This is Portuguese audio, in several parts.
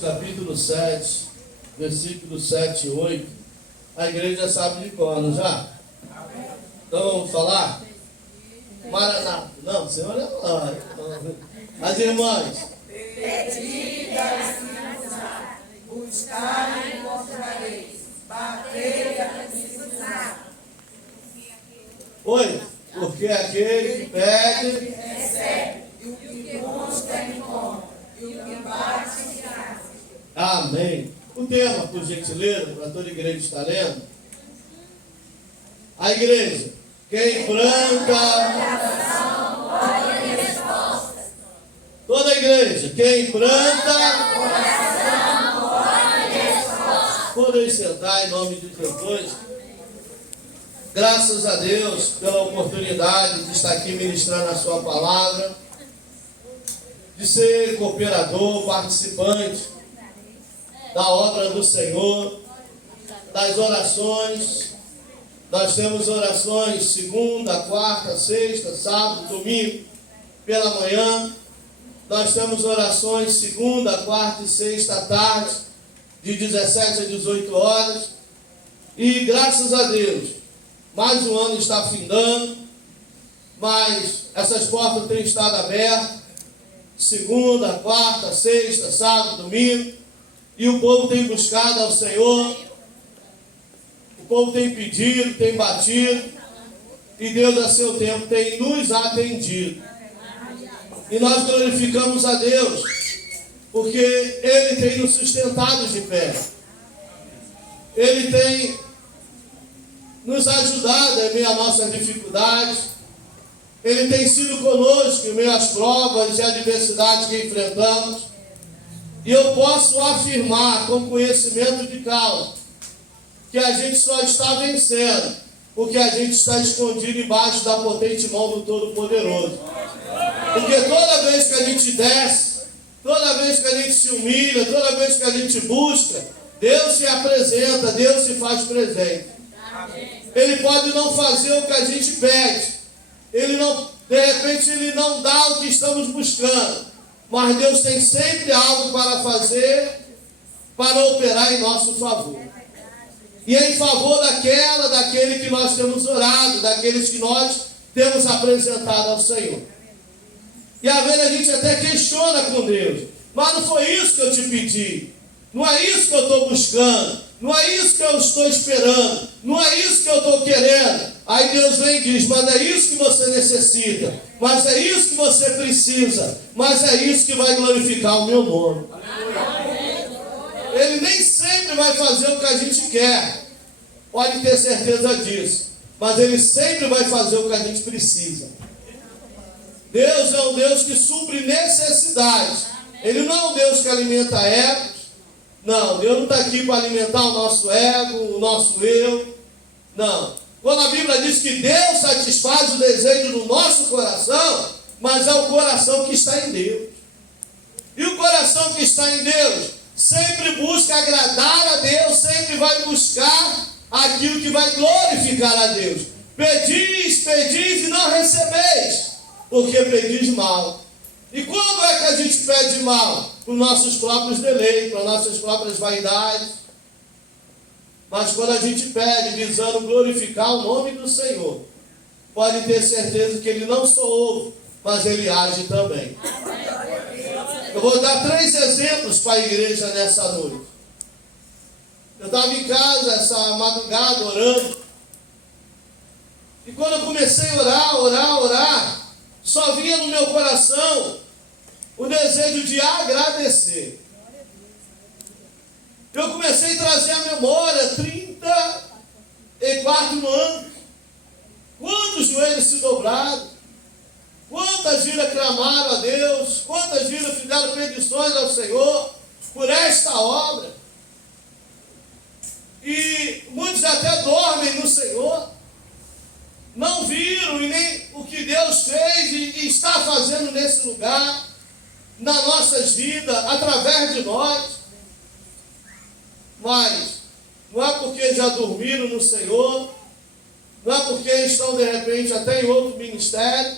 Capítulo 7, versículos 7 e 8. A igreja sabe de cor, não já? Então vamos falar? Maranata. Não, Senhor é lá. As irmãs. Pedi buscar e encontrareis, bater e precisar. Oi, porque aquele que pede, recebe, e o que busca encontra, e o que bate se abre. Amém. O tema, por gentileza, para toda a igreja estar lendo. A igreja, quem planta, toda a igreja, quem planta, podem sentar em nome de Jesus. Graças a Deus pela oportunidade de estar aqui ministrando a sua palavra, de ser cooperador, participante da obra do Senhor, das orações. Nós temos orações segunda, quarta, sexta, sábado, domingo, pela manhã. Nós temos orações segunda, quarta e sexta à tarde, de 17 a 18 horas. E graças a Deus, mais um ano está findando, mas essas portas têm estado abertas, segunda, quarta, sexta, sábado, domingo, e o povo tem buscado ao Senhor, o povo tem pedido, tem batido, e Deus a seu tempo tem nos atendido. E nós glorificamos a Deus, porque Ele tem nos sustentado de pé. Ele tem nos ajudado em meio às nossas dificuldades. Ele tem sido conosco em meio às provas e adversidades que enfrentamos. E eu posso afirmar com conhecimento de causa que a gente só está vencendo porque a gente está escondido embaixo da potente mão do Todo-Poderoso. Porque toda vez que a gente desce, toda vez que a gente se humilha, toda vez que a gente busca, Deus se apresenta, Deus se faz presente. Ele pode não fazer o que a gente pede, de repente Ele não dá o que estamos buscando, mas Deus tem sempre algo para fazer, para operar em nosso favor. E é em favor daquele que nós temos orado, daqueles que nós temos apresentado ao Senhor. E às vezes a gente até questiona com Deus, mas não foi isso que eu te pedi, não é isso que eu estou buscando, não é isso que eu estou esperando, não é isso que eu estou querendo. Aí Deus vem e diz, mas é isso que você necessita, mas é isso que você precisa, mas é isso que vai glorificar o meu nome. Ele nem sempre vai fazer o que a gente quer, pode ter certeza disso, mas Ele sempre vai fazer o que a gente precisa. Deus é um Deus que supre necessidades. Ele não é um Deus que alimenta egos. Não, Deus não está aqui para alimentar o nosso ego, o nosso eu. Não. Quando a Bíblia diz que Deus satisfaz o desejo do nosso coração, mas é o coração que está em Deus. E o coração que está em Deus sempre busca agradar a Deus, sempre vai buscar aquilo que vai glorificar a Deus. Pedis e não recebeis, porque pedis mal. E quando é que a gente pede mal? Para os nossos próprios deleites, para as nossas próprias vaidades. Mas quando a gente pede visando glorificar o nome do Senhor, pode ter certeza que Ele não só ouve, mas Ele age também. Eu vou dar 3 exemplos para a igreja nessa noite. Eu estava em casa essa madrugada orando, e quando eu comecei a orar, só vinha no meu coração o desejo de agradecer. Eu comecei a trazer à memória 34 anos. Quantos joelhos se dobraram, quantas vidas clamaram a Deus, quantas vidas fizeram petições ao Senhor por esta obra. E muitos até dormem no Senhor, não viram e nem o que Deus fez e está fazendo nesse lugar, nas nossas vidas, através de nós. Mas não é porque já dormiram no Senhor, não é porque estão de repente até em outro ministério,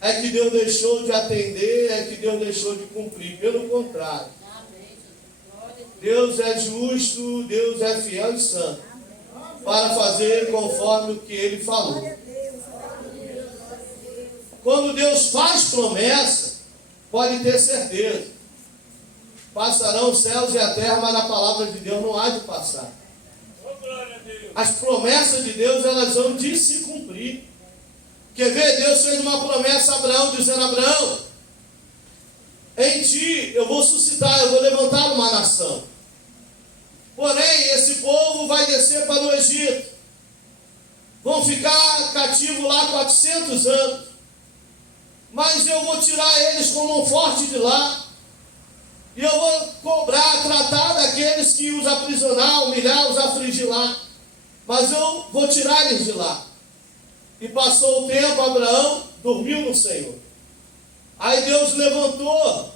é que Deus deixou de atender, é que Deus deixou de cumprir. Pelo contrário, Deus é justo, Deus é fiel e santo, para fazer conforme o que Ele falou. Quando Deus faz promessa, pode ter certeza. Passarão os céus e a terra, mas a palavra de Deus não há de passar. As promessas de Deus, elas vão de se cumprir. Quer ver? Deus fez uma promessa a Abraão, dizendo: Abraão, em ti eu vou suscitar, eu vou levantar uma nação. Porém, esse povo vai descer para o Egito. Vão ficar cativos lá 400 anos. Mas eu vou tirar eles como um forte de lá. E eu vou cobrar, tratar daqueles que os aprisionar, humilhar, os afligir lá. Mas eu vou tirar eles de lá. E passou o tempo, Abraão dormiu no Senhor. Aí Deus levantou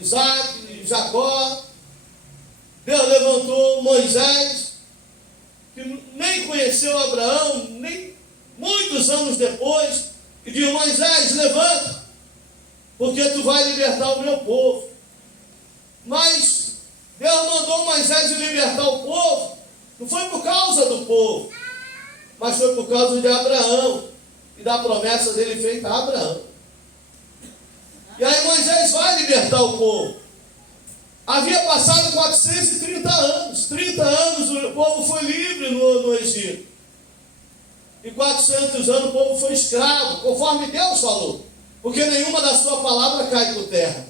Isaac, Jacó. Deus levantou Moisés, que nem conheceu Abraão, nem muitos anos depois, e disse: Moisés, levanta, porque tu vai libertar o meu povo. Mas Deus mandou Moisés libertar o povo, não foi por causa do povo, mas foi por causa de Abraão e da promessa dele feita a Abraão. E aí Moisés vai libertar o povo. Havia passado 430 anos. 30 anos o povo foi livre no Egito. E 400 anos o povo foi escravo, conforme Deus falou. Porque nenhuma da sua palavra cai por terra.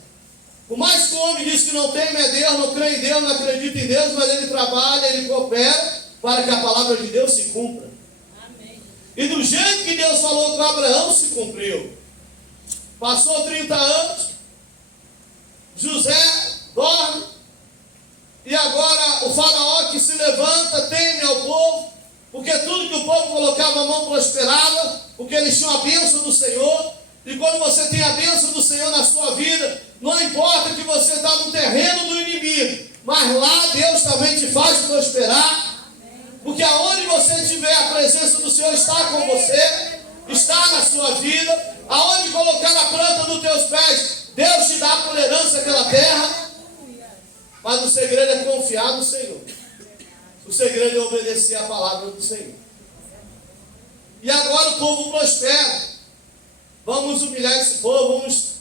Por mais que o homem diz que não teme a Deus, não crê em Deus, não acredita em Deus, mas ele trabalha, ele coopera para que a palavra de Deus se cumpra. Amém. E do jeito que Deus falou com Abraão, se cumpriu. Passou 30 anos, José dorme, e agora o faraó que se levanta, teme ao povo, porque tudo que o povo colocava a mão prosperava, porque eles tinham a bênção do Senhor. E quando você tem a bênção do Senhor na sua vida, não importa que você está no terreno do inimigo, mas lá Deus também te faz prosperar, porque aonde você estiver, a presença do Senhor está com você, está na sua vida. Aonde colocar a planta dos teus pés, Deus te dá por herança aquela terra. Mas o segredo é confiar no Senhor. O segredo é obedecer a palavra do Senhor. E agora o povo prospera. Vamos humilhar esse povo, vamos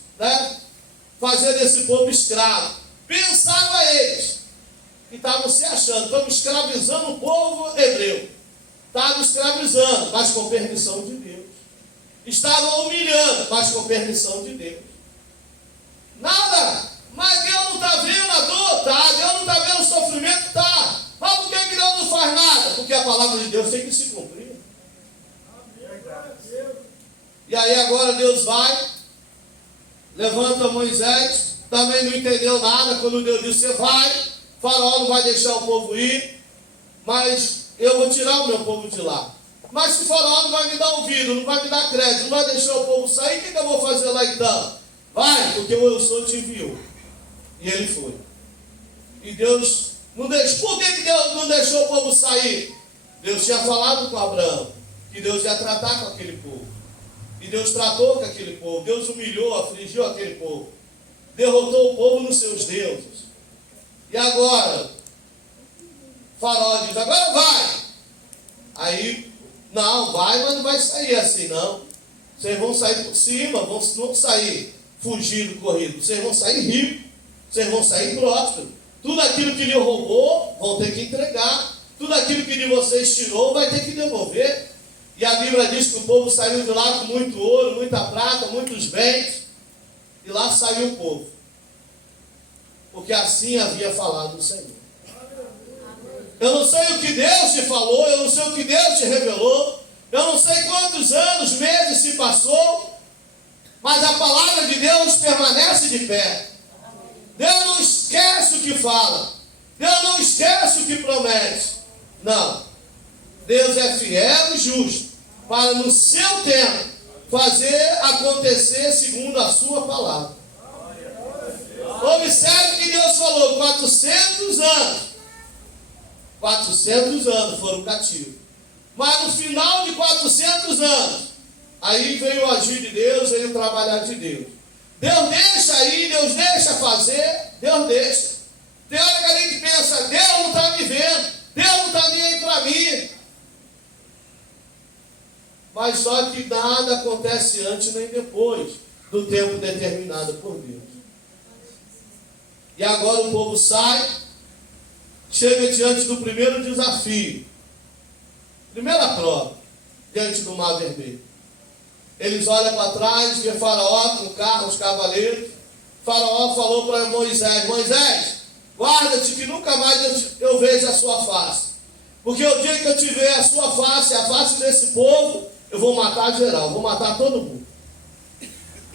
fazer desse povo escravo. Pensava eles que estavam se achando, estamos escravizando o povo hebreu. Estavam escravizando, mas com permissão de Deus. Estavam humilhando, mas com permissão de Deus. Nada, mas Deus não está vendo a dor, tá? Deus não está vendo o sofrimento, tá? Mas por que Deus não faz nada? Porque a palavra de Deus tem que se cumprir. E aí agora Deus vai, levanta Moisés, também não entendeu nada quando Deus disse: você vai, Faraó não vai deixar o povo ir, mas eu vou tirar o meu povo de lá. Mas se Faraó não vai me dar ouvido, não vai me dar crédito, não vai deixar o povo sair, o que eu vou fazer lá então? Vai, porque o Eu Sou te enviou. E ele foi. E Deus não deixou. Por que Deus não deixou o povo sair? Deus tinha falado com Abraão que Deus ia tratar com aquele povo. E Deus tratou com aquele povo. Deus humilhou, afligiu aquele povo. Derrotou o povo nos seus deuses. E agora, Faraó diz: agora vai. Aí, não, vai, mas não vai sair assim, não. Vocês vão sair por cima, não sair fugindo, corrido. Vocês vão sair ricos, vocês vão sair prósperos. Tudo aquilo que lhe roubou, vão ter que entregar. Tudo aquilo que de vocês tirou, vai ter que devolver. E a Bíblia diz que o povo saiu de lá com muito ouro, muita prata, muitos bens. E lá saiu o povo. Porque assim havia falado o Senhor. Eu não sei o que Deus te falou, eu não sei o que Deus te revelou, eu não sei quantos anos, meses se passou, mas a palavra de Deus permanece de pé. Deus não esquece o que fala, Deus não esquece o que promete. Não, Deus é fiel e justo para no seu tempo fazer acontecer segundo a sua palavra. Observe que Deus falou: 400 anos. 400 anos foram cativos. Mas no final de 400 anos, aí veio o agir de Deus, veio o trabalhar de Deus. Deus deixa aí, Deus deixa a fazer, Deus deixa. Tem hora que a gente pensa, Deus não está me vendo, Deus não está nem aí para mim. Mas só que nada acontece antes nem depois do tempo determinado por Deus. E agora o povo sai, chega diante do primeiro desafio. Primeira prova, diante do Mar Vermelho. Eles olham para trás, vê Faraó com carros, cavaleiros. Faraó falou para Moisés: Moisés, guarda-te que nunca mais eu veja a sua face. Porque o dia que eu tiver a sua face, a face desse povo, eu vou matar geral, vou matar todo mundo.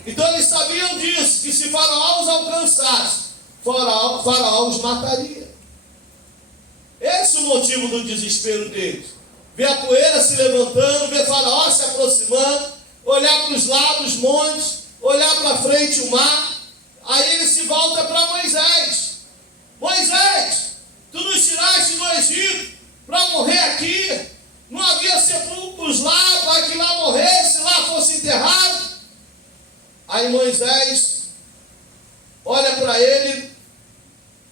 Então eles sabiam disso, que se Faraó os alcançasse, Faraó os mataria. Esse é o motivo do desespero deles. Ver a poeira se levantando, ver Faraó se aproximando, olhar para os lados, os montes, olhar para frente o mar. Aí ele se volta para Moisés. Moisés, tu nos tiraste do Egito para morrer aqui. Não havia sepulcros lá para que lá morresse, lá fosse enterrado. Aí Moisés olha para ele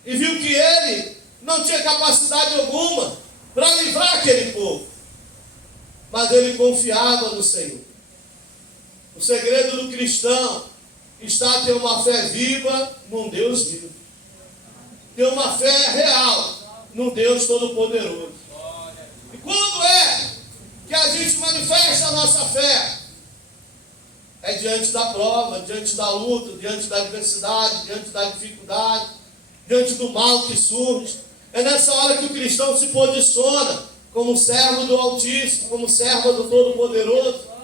e viu que ele não tinha capacidade alguma para livrar aquele povo. Mas ele confiava no Senhor. O segredo do cristão está a ter uma fé viva num Deus vivo. Ter uma fé real num Deus Todo-Poderoso. E quando é que a gente manifesta a nossa fé? É diante da prova, diante da luta, diante da adversidade, diante da dificuldade, diante do mal que surge. É nessa hora que o cristão se posiciona como servo do Altíssimo, como servo do Todo-Poderoso.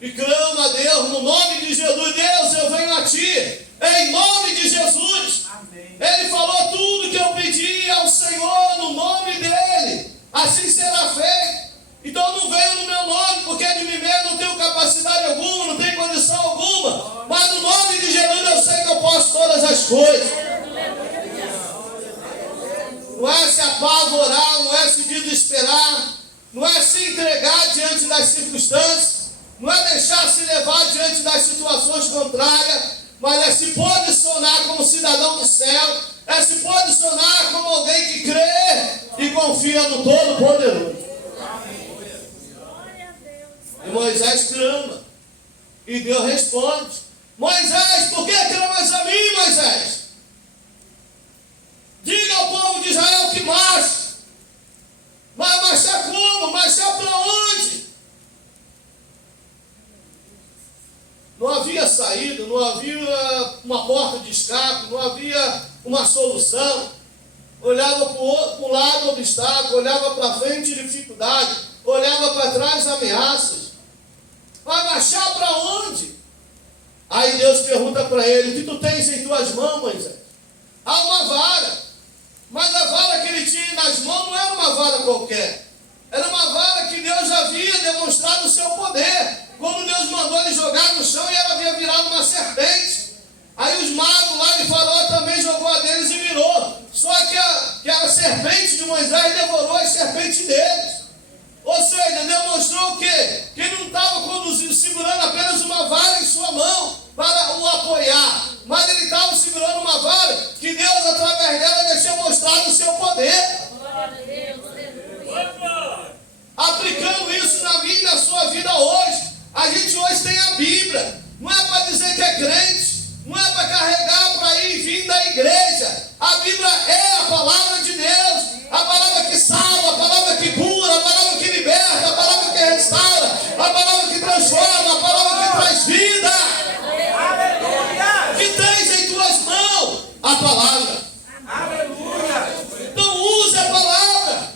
E clama a Deus no nome de Jesus: Deus, eu venho a Ti, em nome de Jesus. Amém. Ele falou tudo que eu pedi ao Senhor no nome dEle, assim será feito. Então eu não venho no meu nome, porque de mim mesmo não tenho capacidade alguma, não tenho condição alguma, mas no nome de Jesus eu sei que eu posso todas as coisas. Não é se apavorar, não é se desesperar, não é se entregar diante das circunstâncias, não é deixar se levar diante das situações contrárias, mas é se posicionar como cidadão do céu, é se posicionar como alguém que crê e confia no Todo-Poderoso. E Moisés clama, e Deus responde: Moisés, por que clamas a mim, Moisés? Diga ao povo de Israel que marche. Mas marchar como? Marchar para onde? Não havia saída, não havia uma porta de escape, não havia uma solução. Olhava para o lado obstáculo, olhava para frente dificuldade, olhava para trás ameaças. Mas marchar para onde? Aí Deus pergunta para ele: o que tu tens em tuas mãos, Moisés? Há uma vara. Mas a vara que ele tinha nas mãos não era uma vara qualquer. Era uma vara que Deus havia demonstrado o seu poder. Quando Deus mandou ele jogar no chão e ela havia virado uma serpente. Aí os magos lá de Faraó também jogou a deles e virou. Só que a serpente de Moisés devorou a serpente deles. Ou seja, demonstrou o quê? Que ele não estava conduzindo, segurando apenas uma vara em sua mão para o apoiar. Mas ele estava segurando uma vara que Deus, através dela, deixou mostrado o seu poder. Aplicando isso na minha e na sua vida hoje. A gente hoje tem a Bíblia. Não é para dizer que é crente. Não é para carregar para ir e vir da igreja. A Bíblia é a palavra de Deus. A palavra que salva, a palavra que cura, a palavra que liberta, a palavra que restaura, a palavra que transforma, a palavra que traz vida. Aleluia! Que tens em tuas mãos a palavra. Aleluia! Então use a palavra.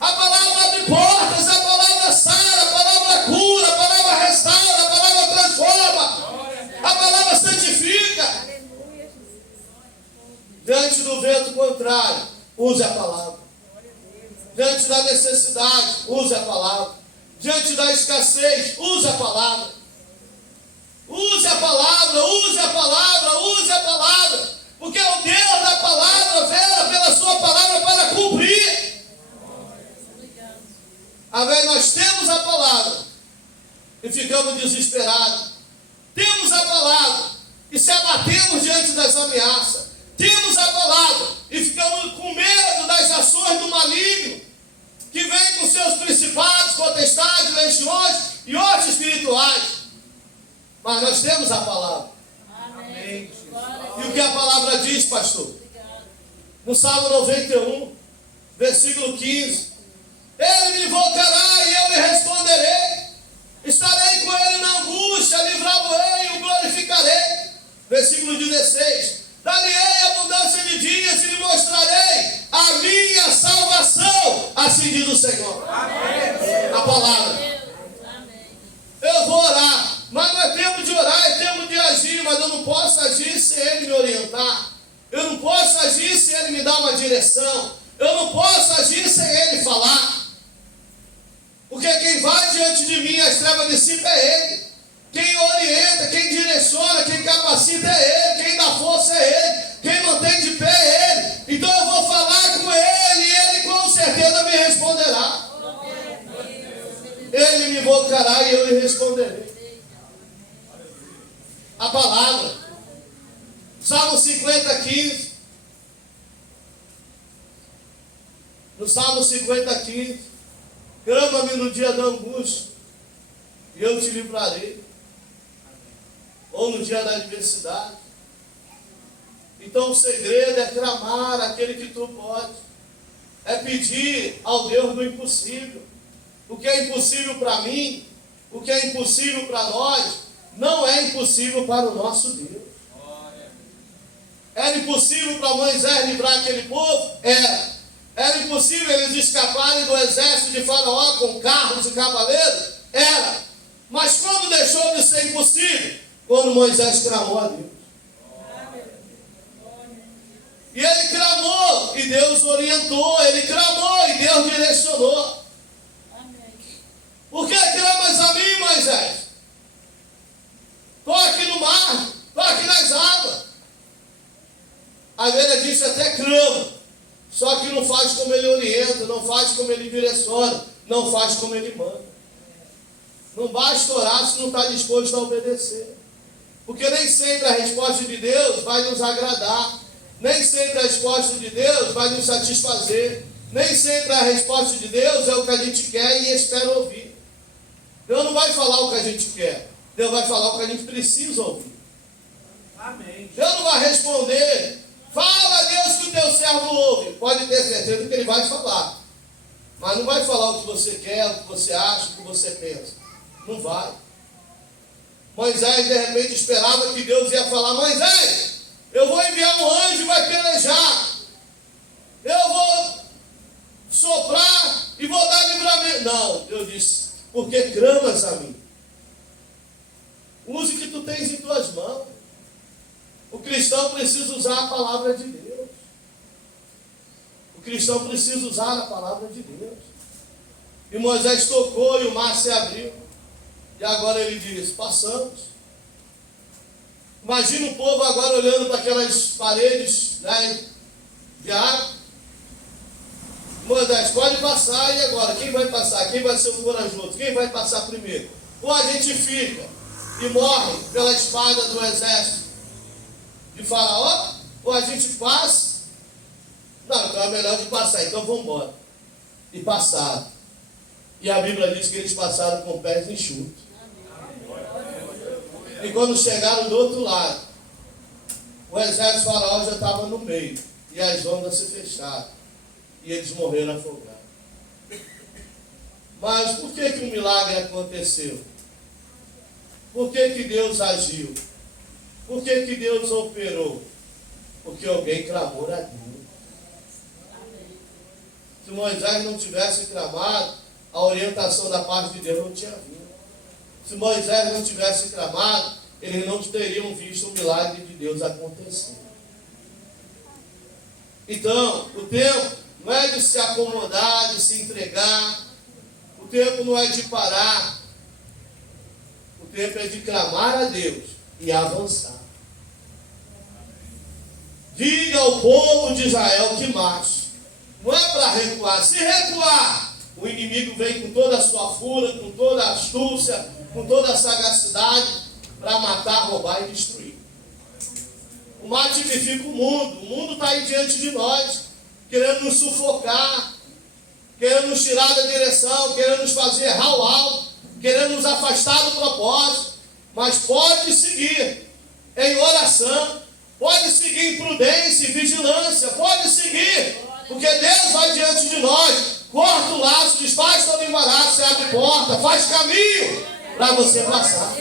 A palavra abre portas, a palavra sara, a palavra cura, a palavra restaura, a palavra transforma, a palavra santifica. Diante do vento contrário, use a palavra. Diante da necessidade, use a palavra. Diante da escassez, use a palavra. Use a palavra, use a palavra, use a palavra. Porque o Deus da palavra vela pela sua palavra para cumprir. Às vezes nós temos a palavra e ficamos desesperados. Temos a palavra e se abatemos trememos diante das ameaças. Temos a palavra e ficamos com medo das ações do maligno, que vem com seus principados, potestades, legiões e outros espirituais. Mas nós temos a palavra. Amém. E o que a palavra diz, pastor? No Salmo 91, versículo 15. Ele me invocará e eu lhe responderei. Estarei com ele na angústia, livrá-lo-ei e o glorificarei. Versículo 16. Dar-lhe-ei abundância de dias e lhe mostrarei a minha salvação. Assim diz o Senhor. Amém. A palavra. Eu vou orar, mas não é tempo de orar, é tempo de agir, mas eu não posso agir sem Ele me orientar. Eu não posso agir sem Ele me dar uma direção. Eu não posso agir sem Ele falar. Porque quem vai diante de mim, as trevas dissipam é Ele. Quem orienta, quem direciona, quem capacita é Ele. Quem dá força é Ele. Quem mantém de pé é Ele. Então eu vou falar com Ele e Ele com certeza me responderá. Ele me invocará e eu lhe responderei. A palavra. Salmo 50, 15. No Salmo 50, 15. Clama-me no dia da angústia e eu te livrarei. Ou no dia da adversidade. Então o segredo é clamar aquele que tu pode. É pedir ao Deus do impossível. O que é impossível para mim, o que é impossível para nós, não é impossível para o nosso Deus. Era impossível para Moisés livrar aquele povo? Era. Era impossível eles escaparem do exército de Faraó com carros e cavaleiros? Era. Mas quando deixou de ser impossível? Quando Moisés clamou a Deus. E ele clamou e Deus orientou, ele clamou e Deus direcionou. Por que clamas a mim, Moisés? Estou aqui no mar, estou aqui nas águas. A Bíblia diz até clama, só que não faz como ele orienta, não faz como ele direciona, não faz como ele manda. Não basta orar se não está disposto a obedecer. Porque nem sempre a resposta de Deus vai nos agradar. Nem sempre a resposta de Deus vai nos satisfazer. Nem sempre a resposta de Deus é o que a gente quer e espera ouvir. Deus não vai falar o que a gente quer. Deus vai falar o que a gente precisa ouvir. Amém. Deus não vai responder. Fala, Deus, que o teu servo ouve. Pode ter certeza que ele vai falar. Mas não vai falar o que você quer, o que você acha, o que você pensa. Não vai. Moisés, de repente, esperava que Deus ia falar: Moisés, eu vou enviar um anjo e vai pelejar. Eu vou soprar e vou dar livramento. Não, Deus disse: porque clamas a mim. Use o que tu tens em tuas mãos. O cristão precisa usar a palavra de Deus. O cristão precisa usar a palavra de Deus. E Moisés tocou e o mar se abriu. E agora ele diz: passamos. Imagina o povo agora olhando para aquelas paredes, né, de água. Moisés, pode passar. E agora? Quem vai passar? Quem vai ser o corajoso? Quem vai passar primeiro? Ou a gente fica e morre pela espada do exército de Faraó, ou a gente passa. Não, então é melhor de passar. Então vamos embora. E passaram. E a Bíblia diz que eles passaram com pés enxutos. E quando chegaram do outro lado, o exército de Faraó já estava no meio. E as ondas se fecharam. E eles morreram afogados. Mas por que que o milagre aconteceu? Por que que Deus agiu? Por que que Deus operou? Porque alguém clamou a Deus. Se Moisés não tivesse clamado, a orientação da parte de Deus não tinha vindo. Se Moisés não tivesse clamado, eles não teriam visto o milagre de Deus acontecer. Então, o tempo não é de se acomodar, de se entregar. O tempo não é de parar. O tempo é de clamar a Deus e avançar. Diga ao povo de Israel que marche. Não é para recuar. Se recuar, o inimigo vem com toda a sua fúria, com toda a astúcia, com toda a sagacidade para matar, roubar e destruir. O mar tipifica o mundo. O mundo está aí diante de nós, querendo nos sufocar, querendo nos tirar da direção, querendo nos fazer errar o alvo, querendo nos afastar do propósito. Mas pode seguir em oração, pode seguir em prudência e vigilância, pode seguir, porque Deus vai diante de nós, corta o laço, desfaz todo embaraço, você abre porta, faz caminho para você passar.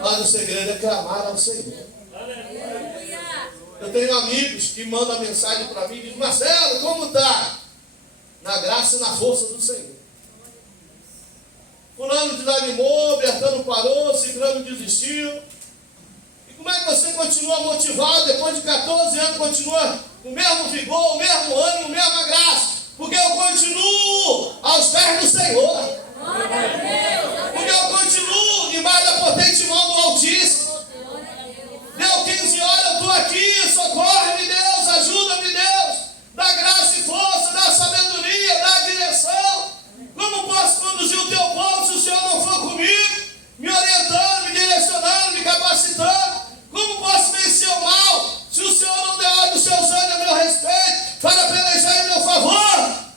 Mas o segredo é clamar ao Senhor. Eu tenho amigos que mandam mensagem para mim e dizem: Marcelo, como está? Na graça e na força do Senhor. Fulano desanimou, Bertano parou, Ciclano desistiu. E como é que você continua motivado, depois de 14 anos, continua com o mesmo vigor, o mesmo ânimo, a mesma graça? Porque eu continuo aos pés do Senhor. Porque eu continuo debaixo da potente mão do Altíssimo. Deu 15 horas, eu estou aqui, socorre-me Deus, ajuda-me Deus, dá graça e força, dá sabedoria, dá direção. Como posso conduzir o teu povo se o Senhor não for comigo, me orientando, me direcionando, me capacitando? Como posso vencer o mal se o Senhor não der ordem dos seus anjos a meu respeito para pelejar em meu favor?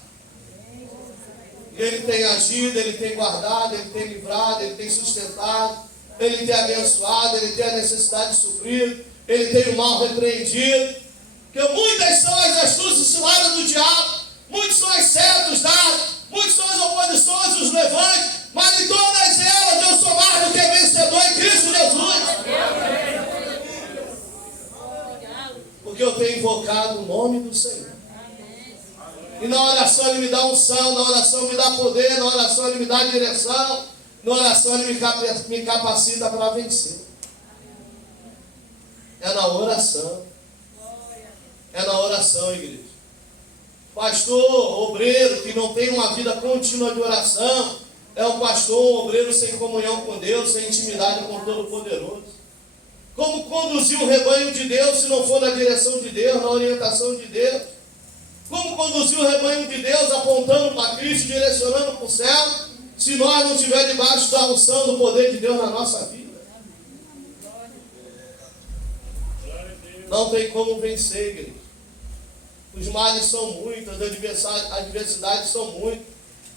Ele tem agido, Ele tem guardado, Ele tem livrado, Ele tem sustentado, Ele tem abençoado, Ele tem a necessidade suprida, Ele tem o mal repreendido. Porque muitas são as astúcias ciladas do diabo, muitos são as setas dadas, muitos são as oposições, os levantes, mas em todas elas eu sou mais do que vencedor em Cristo Jesus. Porque eu tenho invocado o nome do Senhor. E na oração Ele me dá unção, na oração Ele me dá poder, na oração Ele me dá direção, na oração Ele me capacita para vencer. É na oração. É na oração, igreja. Pastor, obreiro que não tem uma vida contínua de oração, é um pastor, um obreiro sem comunhão com Deus, sem intimidade com o Todo-Poderoso. Como conduzir o rebanho de Deus se não for na direção de Deus, na orientação de Deus? Como conduzir o rebanho de Deus apontando para Cristo, direcionando para o céu, se nós não estivermos debaixo da unção do poder de Deus na nossa vida? Não tem como vencer, igreja. Os males são muitos, as adversidades são muitas.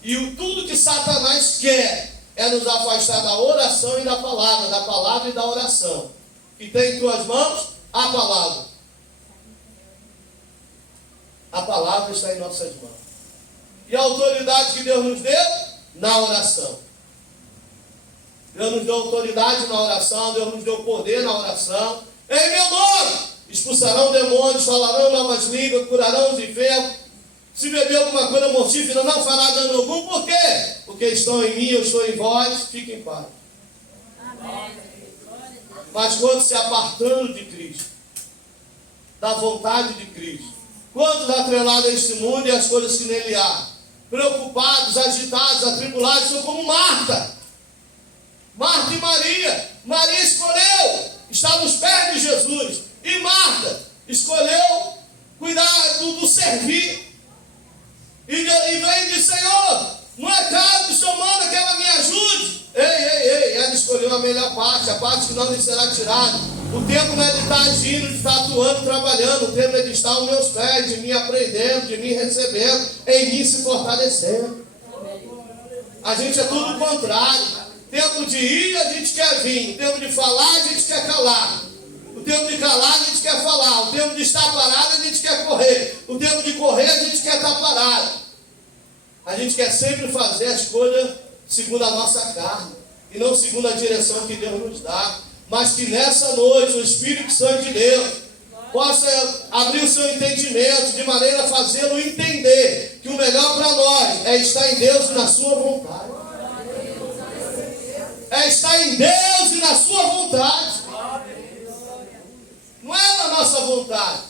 E tudo que Satanás quer é nos afastar da oração e da palavra e da oração. Que tem em tuas mãos a palavra. A palavra está em nossas mãos. E a autoridade que Deus nos deu? Na oração. Deus nos deu autoridade na oração, Deus nos deu poder na oração. Em meu nome expulsarão demônios, falarão novas línguas, curarão os enfermos. Se beber alguma coisa mortífera, não fará dano algum. Por quê? Porque estão em mim, eu estou em vós, fiquem em paz. Amém. Mas quando se apartando de Cristo, da vontade de Cristo, quando atrelados a este mundo e as coisas que nele há, preocupados, agitados, atribulados, são como Marta e Maria. Maria escolheu estar nos pés de Jesus, e Marta escolheu cuidar do servir. E vem e diz: Senhor, não é caro que o Senhor manda que ela me ajude. Ei, ela escolheu a melhor parte, a parte que não lhe será tirada. O tempo não é de estar agindo, de estar atuando, trabalhando. O tempo é de estar aos meus pés, de mim aprendendo, de mim recebendo, em mim se fortalecendo. A gente é tudo o contrário. Tempo de ir, a gente quer vir. O tempo de falar, a gente quer calar. O tempo de calar, a gente quer falar. O tempo de estar parado, a gente quer correr. O tempo de correr, a gente quer estar parado. A gente quer sempre fazer as coisas segundo a nossa carne, e não segundo a direção que Deus nos dá. Mas que nessa noite o Espírito Santo de Deus possa abrir o seu entendimento, de maneira a fazê-lo entender que o melhor para nós é estar em Deus e na sua vontade. É estar em Deus e na sua vontade. Não é na nossa vontade,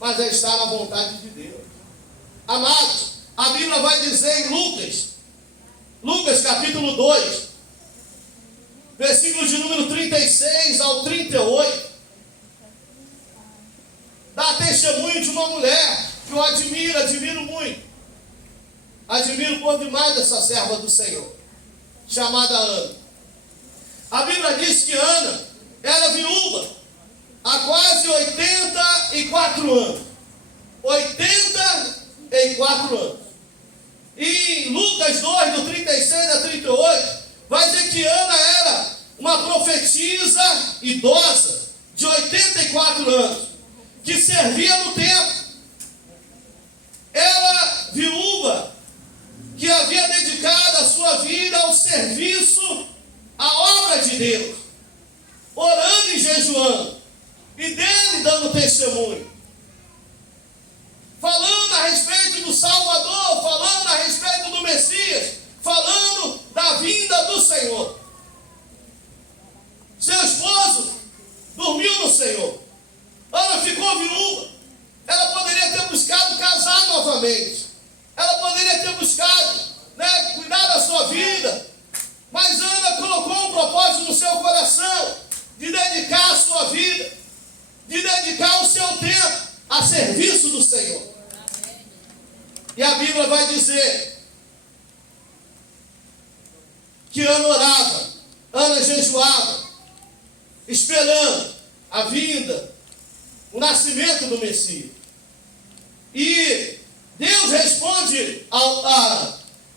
mas é estar na vontade de Deus. Amados, a Bíblia vai dizer em Lucas capítulo 2, versículos de número 36 ao 38, dá testemunho de uma mulher que eu admiro muito. Admiro por demais essa serva do Senhor, chamada Ana. A Bíblia diz que Ana era viúva há quase 84 anos. 84 anos. E em Lucas 2, do 36 a 38, vai dizer que Ana era uma profetisa idosa de 84 anos, que servia no templo. Ela, viúva, que havia dedicado a sua vida ao serviço, à obra de Deus, orando e jejuando, e dele dando testemunho, falando a respeito do Salvador, falando a respeito do Messias, falando da vinda do Senhor. Seu esposo dormiu no Senhor. Ana ficou viúva. Ela poderia ter buscado casar novamente. Ela poderia ter buscado, cuidar da sua vida. Mas Ana colocou um propósito no seu coração de dedicar a sua vida, de dedicar o seu tempo a serviço do Senhor. E a Bíblia vai dizer que Ana orava, Ana jejuava, esperando a vinda, o nascimento do Messias. E Deus responde a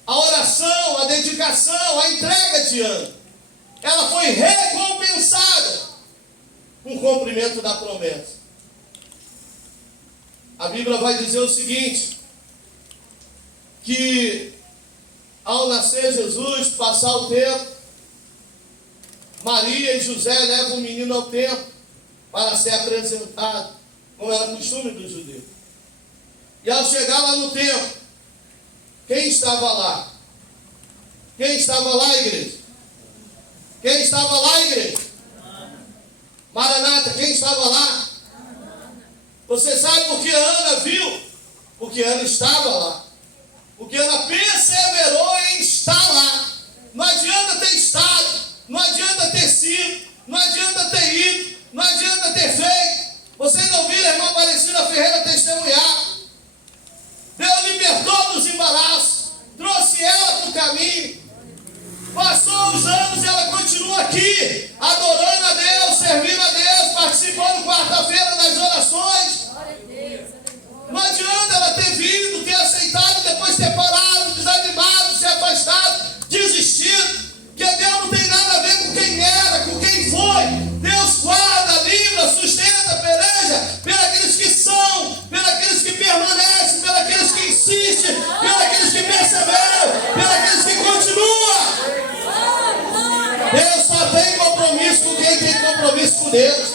oração, a dedicação, a entrega de Ana. Ela foi recompensada com o cumprimento da promessa. A Bíblia vai dizer o seguinte, que ao nascer Jesus, passar o tempo, Maria e José levam o menino ao templo para ser apresentado, como era costume dos judeus. E ao chegar lá no templo, quem estava lá? Quem estava lá, igreja? Quem estava lá, igreja? Maranata, quem estava lá? Você sabe por que Ana viu? Porque Ana estava lá. Porque Ana perseverou em estar lá. Não adianta ter estado, não adianta ter sido, não adianta ter ido, não adianta ter feito. Vocês ouviram a irmã Aparecida Ferreira testemunhar. Deus libertou dos embaraços, trouxe ela para o caminho. Passou os anos e ela continua aqui, adorando a Deus, servindo a Deus, participando quarta-feira das orações. Não adianta ela ter vindo, ter aceitado, depois ter parado, desanimado, se afastado, desistido. Porque Deus não tem nada a ver com quem era, com quem foi. Deus guarda, livra, sustenta, peleja pelos que são, pelos que permanecem, pelos que insistem, pelos que perseveram, pelos que continuam. Deus só tem compromisso com quem tem compromisso com Deus.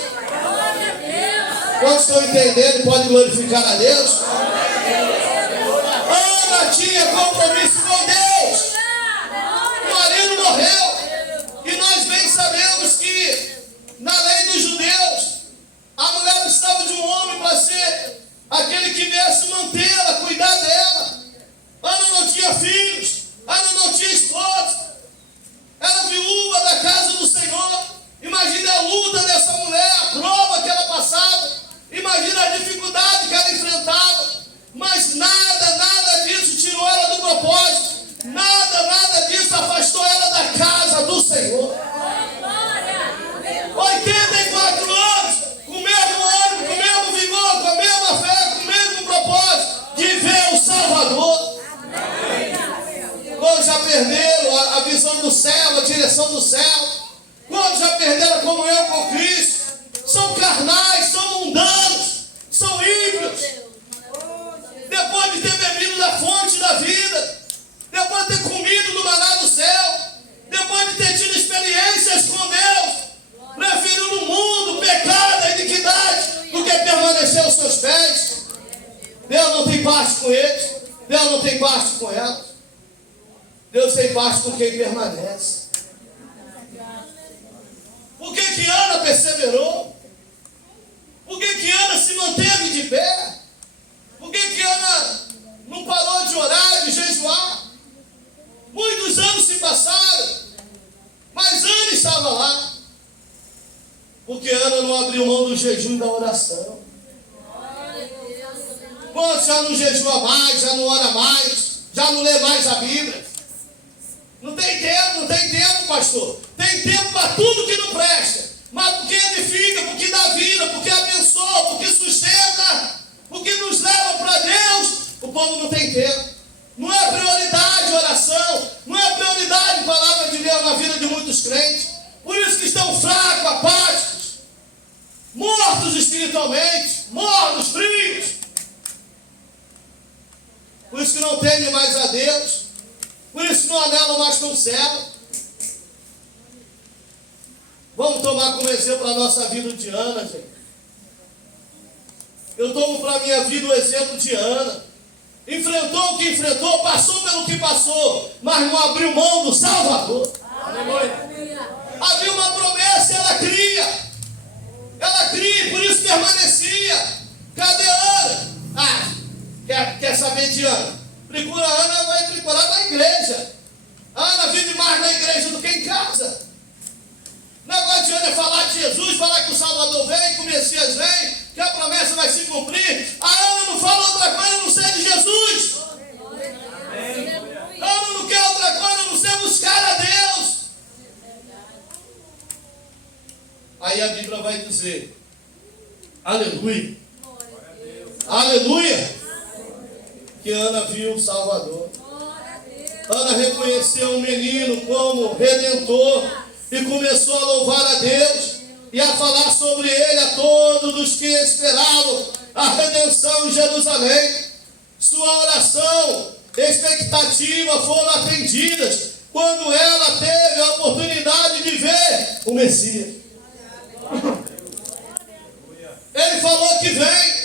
Quantos estão entendendo e podem glorificar a Deus? Ana tinha compromisso com Deus. O marido morreu. E nós bem sabemos que na lei dos judeus, a mulher precisava de um homem para ser aquele que viesse mantê-la, cuidar dela. Ana não tinha filhos. Ana não tinha esposa. Era viúva da casa do Senhor. Imagina a luta dessa mulher, a prova que ela passava. Imagina a dificuldade que ela enfrentava. Mas nada disso tirou ela do propósito. Nada disso afastou ela da casa do Senhor. 84 anos, com o mesmo ânimo, com o mesmo vigor, com a mesma fé, com o mesmo propósito de ver o Salvador. Quando já perderam a visão do céu, a direção do céu, quando já perderam a comunhão com Cristo, são carnais, são mundanos, são ímpios. Depois de ter bebido da fonte da vida, depois de ter comido do maná do céu, depois de ter tido experiências com Deus, preferiram no mundo o pecado, a iniquidade, do que permanecer aos seus pés. Deus não tem parte com eles, Deus não tem parte com elas. Deus tem parte com quem permanece. Por que Ana perseverou? Por que Ana se manteve de pé? Por que Ana não parou de orar, de jejuar? Muitos anos se passaram, mas Ana estava lá. Porque Ana não abriu mão do jejum e da oração. Quando já não jejua mais, já não ora mais, já não lê mais a Bíblia. Não tem tempo, pastor. Tem tempo para tudo que não presta. Mas porque edifica, porque dá vida, porque abençoa, porque sustenta, porque nos leva para Deus, o povo não tem tempo. Não é prioridade oração, não é prioridade palavra de Deus na vida de muitos crentes. Por isso que estão fracos, apáticos, mortos espiritualmente, mortos, frios. Por isso que não temem mais a Deus, por isso que não anelam mais com o céu. Vamos tomar como exemplo a nossa vida de Ana, gente. Eu tomo para a minha vida o exemplo de Ana. Enfrentou o que enfrentou, passou pelo que passou, mas não abriu mão do Salvador. Aleluia. Havia uma promessa, ela cria, e por isso permanecia. Cadê Ana? Quer saber de Ana? Procura Ana, vai procurar na igreja. Ana vive mais na igreja do que em casa. O negócio de Ana é falar de Jesus, falar que o Salvador vem, que o Messias vem, que a promessa vai se cumprir. A Ana não fala outra coisa a não ser de Jesus. A Ana não quer outra coisa a não ser buscar a Deus. Aí a Bíblia vai dizer, aleluia, aleluia, que Ana viu o Salvador. Ana reconheceu o menino como redentor e começou a louvar a Deus e a falar sobre ele a todos os que esperavam a redenção em Jerusalém. Sua oração, expectativa foram atendidas quando ela teve a oportunidade de ver o Messias. Ele falou que vem.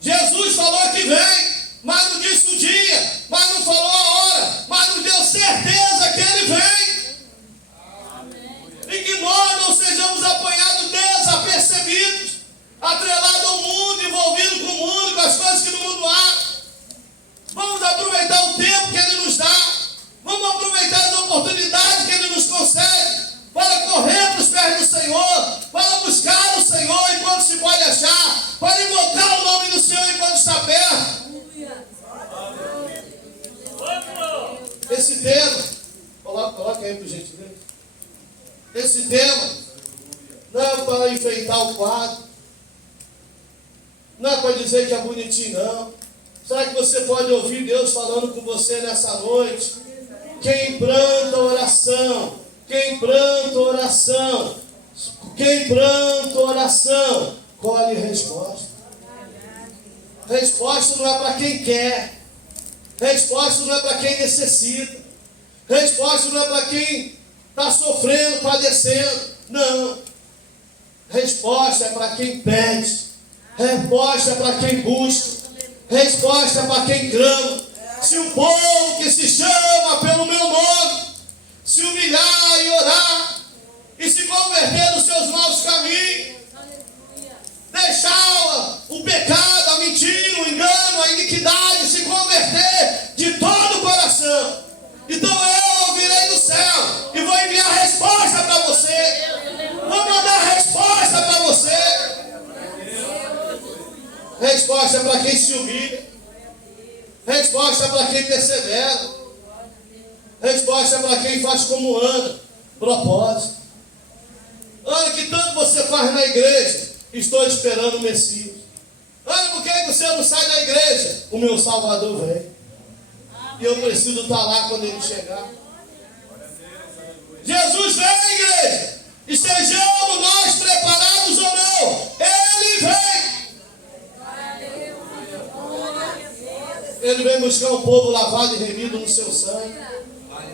Jesus falou que vem, mas não disse o dia, mas não falou a hora, mas não deu certeza que ele vem. E que nós não sejamos apanhados desapercebidos, atrelados ao mundo, envolvidos com o mundo, com as coisas que no mundo há. Vamos aproveitar o tempo que ele nos dá, vamos aproveitar as oportunidades que ele nos concede, para correr para os pés do Senhor, para buscar o Senhor enquanto se pode achar, para invocar o nome do Senhor enquanto está perto. Esse tema, coloca aí por gentileza. Esse tema não é para enfeitar o quadro, não é para dizer que é bonitinho, não. Será que você pode ouvir Deus falando com você nessa noite? Quem planta oração, quem planta oração, quem planta oração, colhe resposta. Resposta não é para quem quer, resposta não é para quem necessita, resposta não é para quem está sofrendo, padecendo. Não. Resposta é para quem pede, resposta é para quem busca, resposta é para quem clama. Se o povo que se chama pelo meu nome se humilhar e orar e se converter nos seus maus caminhos, deixar o pecado, a mentira, o engano, a iniquidade, se converter de todo o coração, então eu ouvirei do céu e vou enviar resposta para você, vou mandar resposta para você. Resposta para quem se humilha, resposta para quem persevera, resposta para quem faz como Ana, propósito. Ana, que tanto você faz na igreja? Estou esperando o Messias. Ana, por que você não sai da igreja? O meu Salvador vem. E eu preciso estar lá quando ele chegar. Jesus vem, igreja. Estejamos nós preparados ou não, ele vem. Ele vem buscar um povo lavado e remido no seu sangue.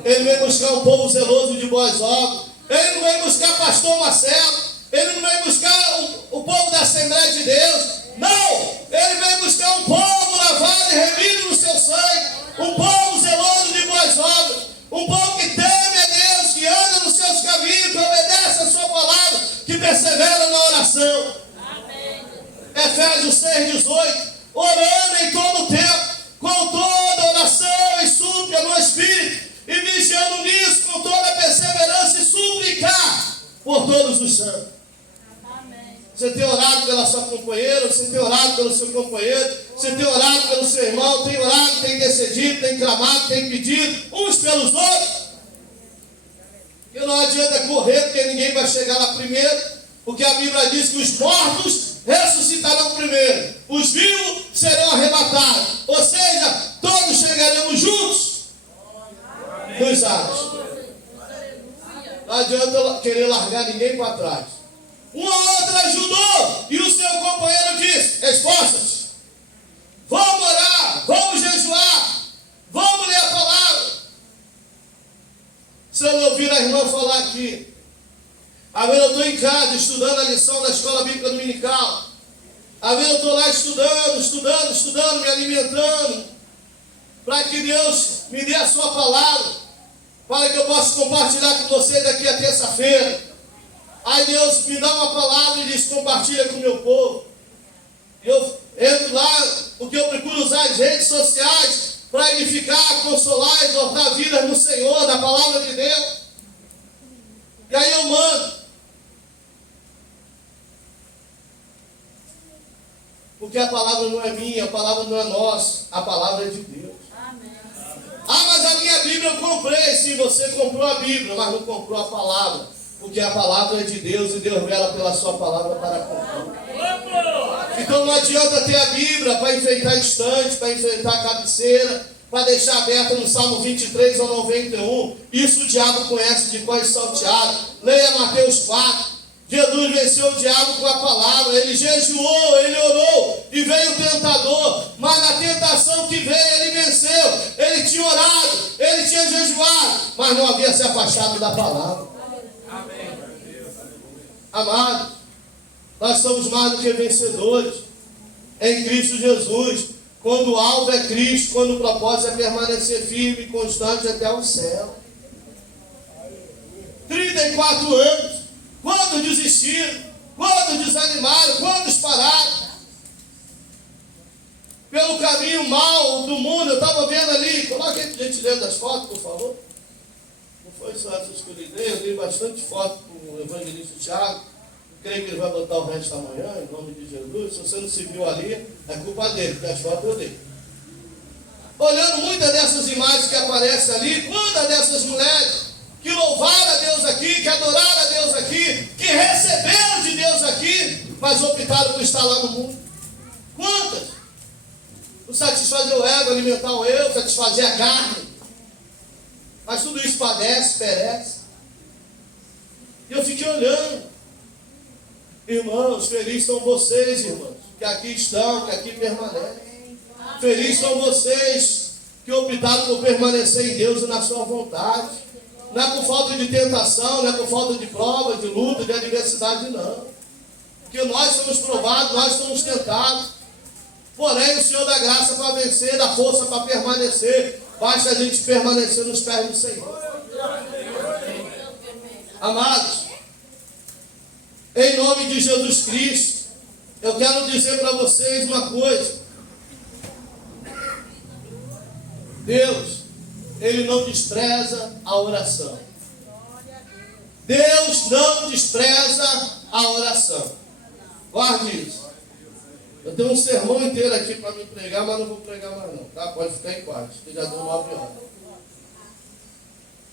Ele vem buscar um povo zeloso de boas obras. Ele não vem buscar pastor Marcelo. Ele não vem buscar o povo da Assembleia de Deus. Não! Ele vem buscar um povo lavado e remido no seu sangue. Um povo zeloso de boas obras. Um povo que teme a Deus, que anda nos seus caminhos, que obedece a sua palavra, que persevera na oração. Amém. Efésios 6,18. Orando em todo o tempo, com toda oração e súplica no Espírito, e vigiando nisso com toda perseverança e suplicar por todos os santos. Amém. Você tem orado pela sua companheira, você tem orado pelo seu companheiro, você tem orado pelo seu irmão, tem orado, tem intercedido, tem clamado, tem pedido uns pelos outros. Porque não adianta correr, porque ninguém vai chegar lá primeiro, porque a Bíblia diz que os mortos ressuscitarão primeiro, os vivos serão arrebatados, ou seja, todos chegaremos juntos nos ares. Não adianta querer largar ninguém para trás. Um ou outro ajudou, e o seu companheiro disse: esforça-te, vamos orar, vamos jejuar, vamos ler a palavra. Se eu não ouvir a irmã falar aqui, agora eu estou em casa estudando a lição da escola bíblica dominical, agora eu estou lá estudando, me alimentando, para que Deus me dê a sua palavra, para que eu possa compartilhar com você daqui a terça-feira. Aí Deus me dá uma palavra e diz: compartilha com o meu povo. Eu entro lá, porque eu procuro usar as redes sociais para edificar, consolar, exortar vidas no Senhor, na palavra de Deus. E aí eu mando. Porque a palavra não é minha, a palavra não é nossa, a palavra é de Deus. Amém. Ah, mas a minha Bíblia eu comprei. Sim, você comprou a Bíblia, mas não comprou a palavra. Porque a palavra é de Deus e Deus vela pela sua palavra para cumprir. Então não adianta ter a Bíblia para enfeitar estante, para enfeitar a cabeceira, para deixar aberta no Salmo 23 ou 91. Isso o diabo conhece de cor e salteado. Leia Mateus 4. Jesus venceu o diabo com a palavra. Ele jejuou, ele orou e veio o tentador. Mas na tentação que veio ele venceu. Ele tinha orado, ele tinha jejuado, mas não havia se afastado da palavra. Amados, nós somos mais do que vencedores em Cristo Jesus, quando o alvo é Cristo, quando o propósito é permanecer firme e constante até o céu. 34 anos, quantos desistiram, quantos desanimaram, quantos pararam pelo caminho mal do mundo. Eu estava vendo ali, coloque aí, gentileza, das fotos, por favor. Não foi só essas que eu dei bastante foto com o evangelista Tiago. Creio que ele vai botar o resto amanhã, em nome de Jesus. Se você não se viu ali, é culpa dele, porque as fotos eu dei. Olhando muitas dessas imagens que aparecem ali, quantas dessas mulheres que louvaram a Deus aqui, que adoraram a Deus aqui, que receberam de Deus aqui, mas optaram por estar lá no mundo. Quantas? Por satisfazer o ego, alimentar o eu, satisfazer a carne. Mas tudo isso padece, perece. E eu fiquei olhando. Irmãos, felizes são vocês, irmãos, que aqui estão, que aqui permanecem. Felizes são vocês que optaram por permanecer em Deus e na sua vontade. Não é por falta de tentação, não é por falta de prova, de luta, de adversidade, não. Porque nós somos provados, nós somos tentados. Porém, o Senhor dá graça para vencer, dá força para permanecer. Basta a gente permanecer nos pés do Senhor. Amados, em nome de Jesus Cristo, eu quero dizer para vocês uma coisa. Deus, Ele não despreza a oração. Deus não despreza a oração. Guarde isso. Eu tenho um sermão inteiro aqui para me pregar, mas não vou pregar mais não, tá? Pode ficar em paz, que já deu 9 horas.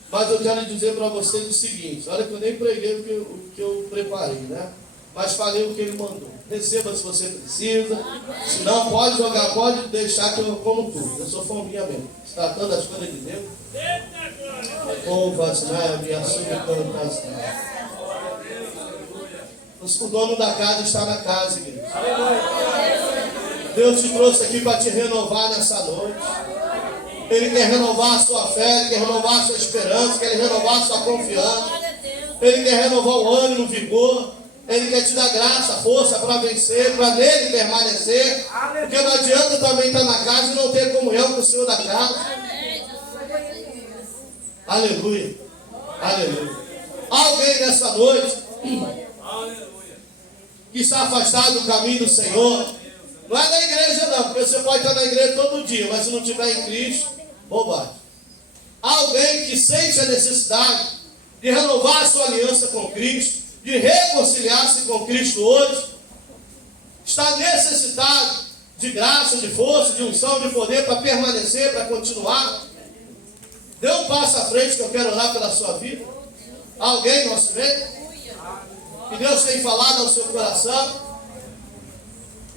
Mas eu quero dizer para vocês o seguinte: olha que eu nem preguei o que eu preparei, né? Mas falei o que ele mandou. Receba se você precisa. Se não, pode jogar, pode deixar que eu como tudo. Eu sou fominha mesmo. Se tratando das coisas de Deus. Ou vacinar, me assume quando casa. O dono da casa está na casa, igreja. Deus te trouxe aqui para te renovar nessa noite. Ele quer renovar a sua fé, Ele quer renovar a sua esperança, quer renovar a sua confiança. Ele quer renovar o ânimo, o vigor. Ele quer te dar graça, força para vencer, para nele permanecer. Porque não adianta também estar na casa e não ter comunhão com o Senhor da casa. Aleluia. Aleluia. Alguém nessa noite que está afastado do caminho do Senhor, não é da igreja não, porque você pode estar na igreja todo dia, mas se não estiver em Cristo, bobagem. Alguém que sente a necessidade de renovar a sua aliança com Cristo, de reconciliar-se com Cristo hoje, está necessitado de graça, de força, de unção, de poder para permanecer, para continuar, dê um passo à frente que eu quero orar pela sua vida. Alguém, nosso meio? Que Deus tem falado ao seu coração,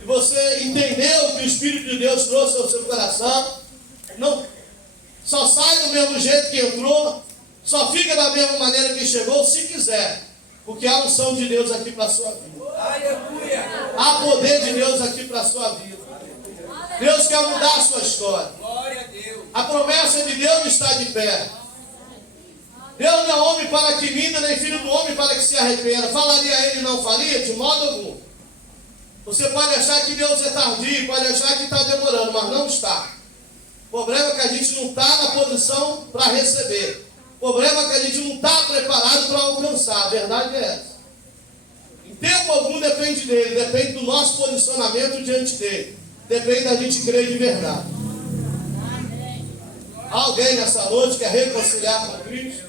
e você entendeu que o Espírito de Deus trouxe ao seu coração, não só sai do mesmo jeito que entrou, só fica da mesma maneira que chegou, se quiser, porque há unção de Deus aqui para a sua vida. Aleluia. Há poder de Deus aqui para a sua vida. Deus quer mudar a sua história. Glória a Deus. A promessa de Deus está de pé. Deus não é homem para que minta, nem filho do homem para que se arrependa. Falaria ele e não faria? De modo algum. Você pode achar que Deus é tardio, pode achar que está demorando, mas não está. O problema é que a gente não está na posição para receber. O problema é que a gente não está preparado para alcançar. A verdade é essa. Em tempo algum depende dele, depende do nosso posicionamento diante dele. Depende da gente crer de verdade. Alguém nessa noite quer reconciliar com Cristo?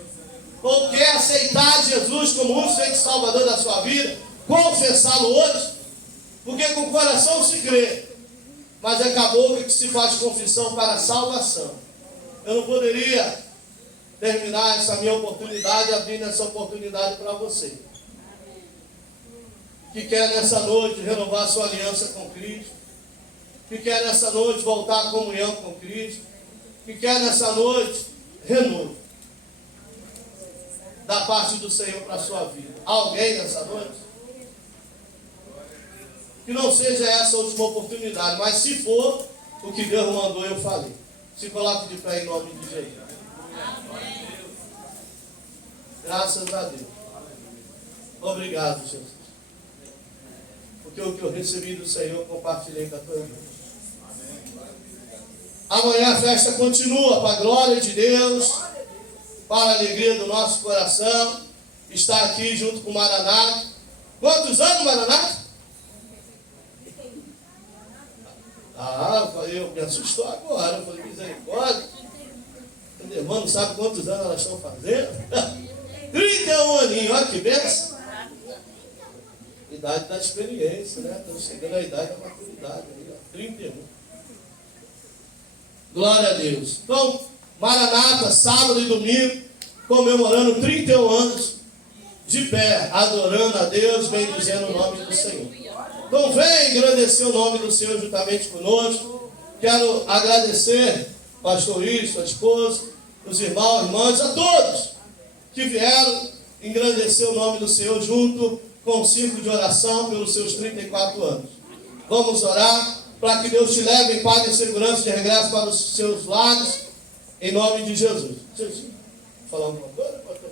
Ou quer aceitar Jesus como o único Salvador da sua vida? Confessá-lo hoje? Porque com o coração se crê, mas é com a boca que se faz confissão para a salvação. Eu não poderia terminar essa minha oportunidade abrindo essa oportunidade para você que quer nessa noite renovar sua aliança com Cristo, que quer nessa noite voltar à comunhão com Cristo, que quer nessa noite renovo da parte do Senhor para a sua vida. Alguém nessa noite? Que não seja essa a última oportunidade, mas se for o que Deus mandou, eu falei. Se coloque de pé em nome de Jesus. Graças a Deus. Obrigado, Jesus. Porque o que eu recebi do Senhor, compartilhei com a tua vida. Amanhã a festa continua, para a glória de Deus, para a alegria do nosso coração. Está aqui junto com o Maranata. Quantos anos, Maranata? Eu me assustou agora. Eu falei, misericórdia. O irmão não sabe quantos anos elas estão fazendo. 31 aninhos, olha que benção. Idade da experiência, né? Estamos chegando à idade da maturidade. 31. Glória a Deus. Então, Maranata, sábado e domingo, comemorando 31 anos de pé, adorando a Deus, bendizendo o nome do Senhor. Então, vem engrandecer o nome do Senhor juntamente conosco. Quero agradecer, pastor Luiz, sua esposa, os irmãos, irmãs, a todos que vieram engrandecer o nome do Senhor junto com o círculo de oração pelos seus 34 anos. Vamos orar para que Deus te leve em paz e segurança de regresso para os seus lares, em nome de Jesus. Deixa eu falar alguma coisa, pastor?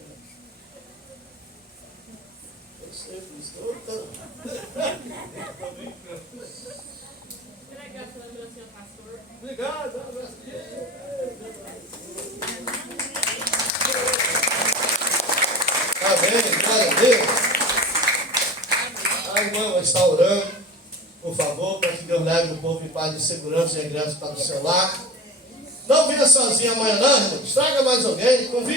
Eu sei, pastor. Obrigado, amém, glória a Deus. A irmã está orando, por favor, para que Deus leve o povo em paz e segurança e regresso para o seu lar. Não venha sozinho amanhã, não, irmão. Traga mais alguém, convide.